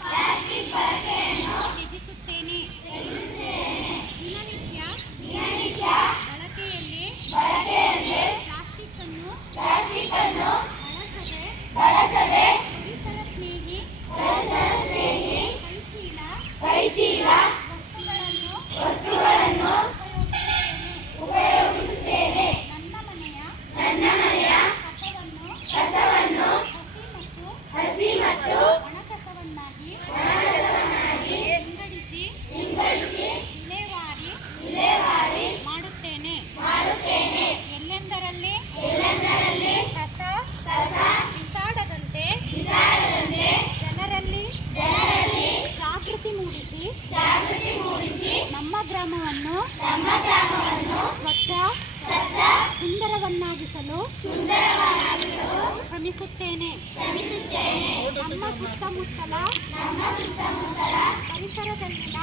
Plastic ಬಳಕೆಯನ್ನು ತ್ಯಜಿಸುತ್ತಾರೆ ಮೂಡಿಸಿ. ಜಾಗೃತಿ ಮೂಡಿಸಿ. ನಮ್ಮ ಗ್ರಾಮವನ್ನು ನಮ್ಮ ಗ್ರಾಮವನ್ನು ಸ್ವಚ್ಛ ಸ್ವಚ್ಛ ಸುಂದರವನ್ನಾಗಿಸಲು ಸುಂದರವನ್ನಾಗಿಸಲು ಶ್ರಮಿಸುತ್ತೇನೆ. ಶ್ರಮಿಸುತ್ತೇನೆ. ನಮ್ಮ ಸುತ್ತಮುತ್ತಲ ನಮ್ಮ ಸುತ್ತಮುತ್ತಲ ಪರಿಸರದಲ್ಲಿನ